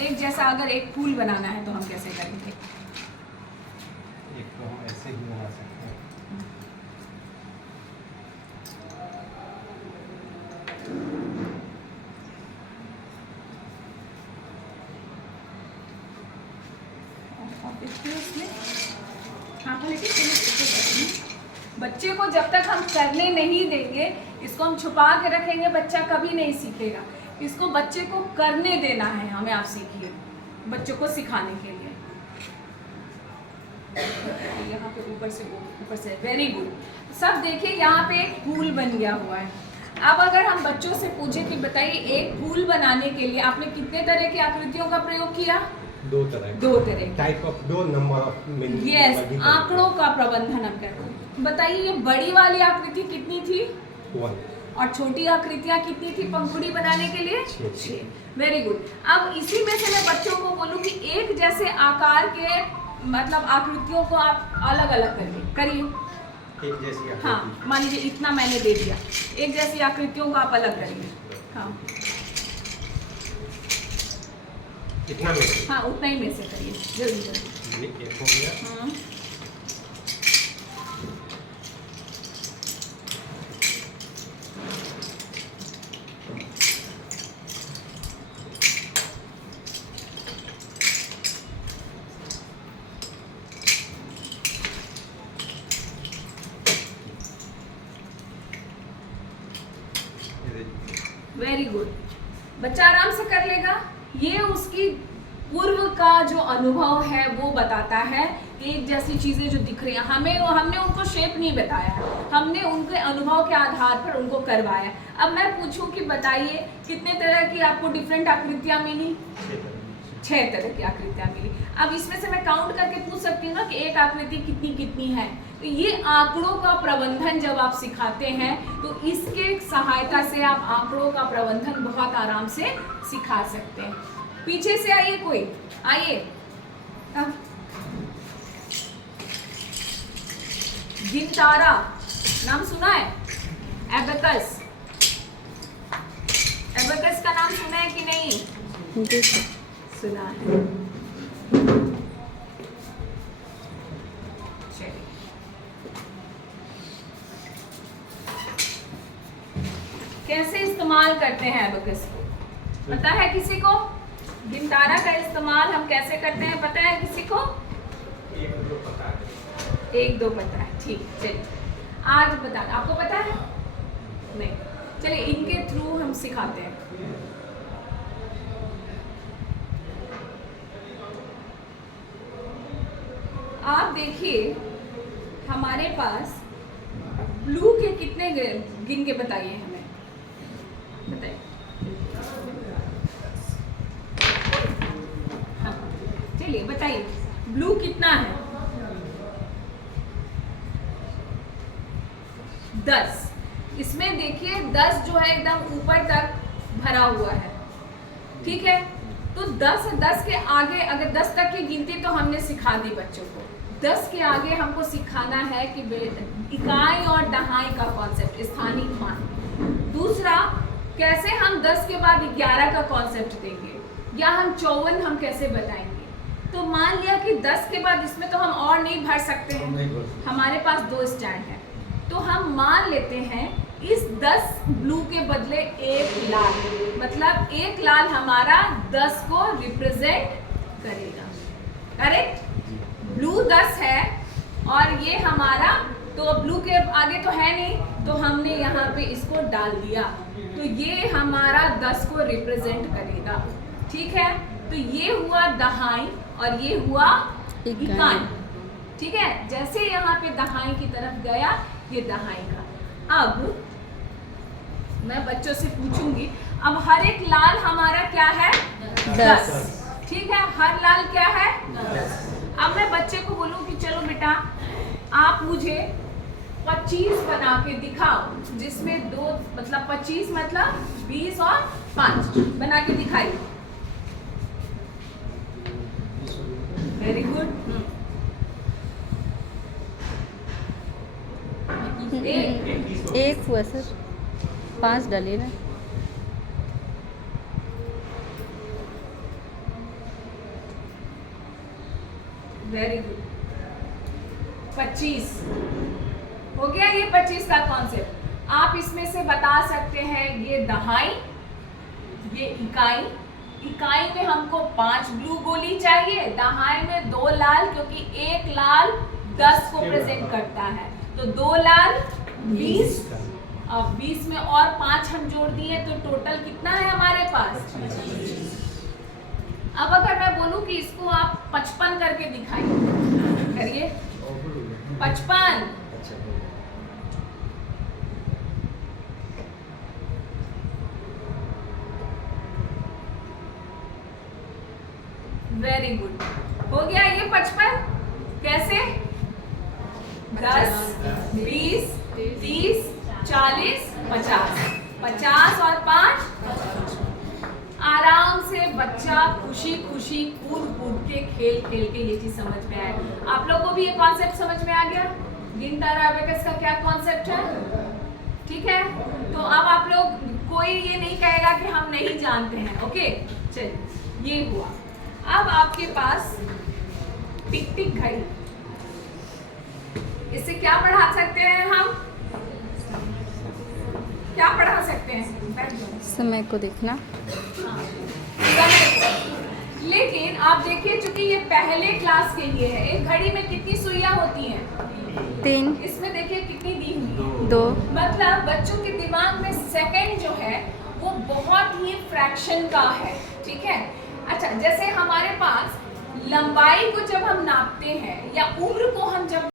एक जैसा अगर एक फूल बनाना है तो हम कैसे करेंगे? एक तो हम ऐसे ही बना सकते हैं। बच्चे को जब तक हम करने नहीं देंगे, इसको हम छुपा के रखेंगे, बच्चा कभी नहीं सीखेगा। इसको बच्चे को करने देना है हमें। आप सीखिए बच्चों को सिखाने के लिए। यहाँ पे ऊपर से वेरी गुड। सब देखिए यहाँ पे एक फूल बन गया हुआ है। अब अगर हम बच्चों से पूछे कि बताइए एक फूल बनाने के लिए आपने कितने तरह की आकृतियों का प्रयोग किया? दो तरह टाइप ऑफ, दो नंबर ऑफ। यस, आंकड़ों का प्रबंधन हम कहते हैं। बताइए ये बड़ी वाली आकृति कितनी थी? 1। और छोटी आकृतियां कितनी थी पंखुड़ी बनाने के लिए? 6। Very good. अब इसी में से मैं बच्चों को बोलूं कि एक जैसे आकार के मतलब आकृतियों को आप अलग अलग करिए। एक जैसी आकृति। हाँ, मान लीजिए इतना मैंने दे दिया, एक जैसी आकृतियों को आप अलग करिए। हाँ इतना में से? हाँ, उतना ही में से करिए जल्दी जल्दी। ये एक हो गया। हाँ वेरी गुड। बच्चा आराम से कर लेगा। ये उसकी पूर्व का जो अनुभव है वो बताता है। एक जैसी चीजें जो दिख रही हैं, हमने उनको शेप नहीं बताया है, हमने उनके अनुभव के आधार पर उनको करवाया। अब मैं पूछूं कि बताइए कितने तरह की आपको डिफरेंट आकृतियां मिली? 6 तरह की आकृतियां मिली। अब इसमें से मैं काउंट करके पूछ सकती हूँ ना कि एक आकृति कितनी कितनी है। तो ये आंकड़ों का प्रबंधन जब आप सिखाते हैं तो इसके सहायता से आप आंकड़ों का प्रबंधन बहुत आराम से सिखा सकते हैं। पीछे से आइए, कोई आइए। गिनतारा नाम सुना है? एबेकस, एबेकस का नाम सुना है कि नहीं? सुना है। कैसे इस्तेमाल करते हैं एबेकस को पता है किसी को? गिनतारा का इस्तेमाल हम कैसे करते हैं पता है किसी को? 1-2 पता है। 1-2 पता है। ठीक, चलिए आज बता। आपको पता है? नहीं, चलिए इनके थ्रू हम सिखाते हैं। आप देखिए हमारे पास ब्लू के कितने गिन के बताइए हमें, बताइए। हाँ, चलिए बताइए ब्लू कितना है? 10। इसमें देखिए 10 जो है एकदम ऊपर तक भरा हुआ है, ठीक है। तो 10 के आगे, अगर 10 तक की गिनती तो हमने सिखा दी बच्चों को। 10 के आगे हमको सिखाना है कि इकाई और दहाई का कॉन्सेप्ट, स्थानिक मान। दूसरा, कैसे हम 10 के बाद 11 का कॉन्सेप्ट देंगे, या हम 54 हम कैसे बताएंगे। तो मान लिया कि 10 के बाद इसमें तो हम और नहीं भर सकते हैं, हमारे पास 2 स्टैंड है, तो हम मान लेते हैं इस 10 ब्लू के बदले 1 लाल, मतलब 1 लाल हमारा 10 को रिप्रेजेंट करेगा। करेक्ट? ब्लू 10 है और ये हमारा, तो ब्लू के आगे तो है नहीं, तो हमने यहाँ पे इसको डाल दिया, तो ये हमारा 10 को रिप्रेजेंट करेगा। ठीक है, तो ये हुआ दहाई और ये हुआ इकाई। ठीक है, जैसे यहाँ पे दहाई की तरफ गया, ये दहाई का। अब मैं बच्चों से पूछूंगी, अब हर एक लाल हमारा क्या है? 10। ठीक है, हर लाल क्या है? 10। अब मैं बच्चे को बोलूं कि चलो बेटा आप मुझे 25 बना के दिखाओ, जिसमें 2 मतलब 25 मतलब 20 और 5 बना के दिखाइए। Very good. एक हुआ सर, 5 डालिए ना। Very good. 25 हो गया ये 25 का कॉन्सेप्ट। आप इसमें से बता सकते हैं ये दहाई, ये इकाई। इकाई में हमको 5 ब्लू गोली चाहिए, दहाई में 2 लाल, क्योंकि एक लाल 10 को प्रेजेंट करता है, तो 2 लाल 20। अब 20 में और 5 हम जोड़ दिए तो टोटल कितना है हमारे पास? अब अगर मैं बोलूं कि इसको आप 55 करके दिखाइए, करिए 55। वेरी गुड, हो गया ये 55। कैसे? 10, 20, 30, 40, 50। 50 और 5, आराम से बच्चा खुशी खुशी कूद कूद के खेल खेल के ये चीज समझ में आए। आप लोग को भी ये कॉन्सेप्ट समझ में आ गया? गिनतर एबेकस का क्या कॉन्सेप्ट है? ठीक है, तो अब आप लोग कोई ये नहीं कहेगा कि हम नहीं जानते हैं। ओके, चलिए ये हुआ। अब आपके पास टिक टिक घड़ी, इससे क्या पढ़ा सकते हैं हम? क्या पढ़ा सकते हैं? समय को देखना। हाँ, समय को। लेकिन आप देखिए, चूंकि ये पहले क्लास के लिए है, एक घड़ी में कितनी सुइयां होती हैं? 3, इसमें देखिए कितनी दी हुई है? 2। मतलब बच्चों के दिमाग में सेकंड जो है वो बहुत ही फ्रैक्शन का है। ठीक है, अच्छा, जैसे हमारे पास लंबाई को जब हम नापते हैं या उम्र को हम जब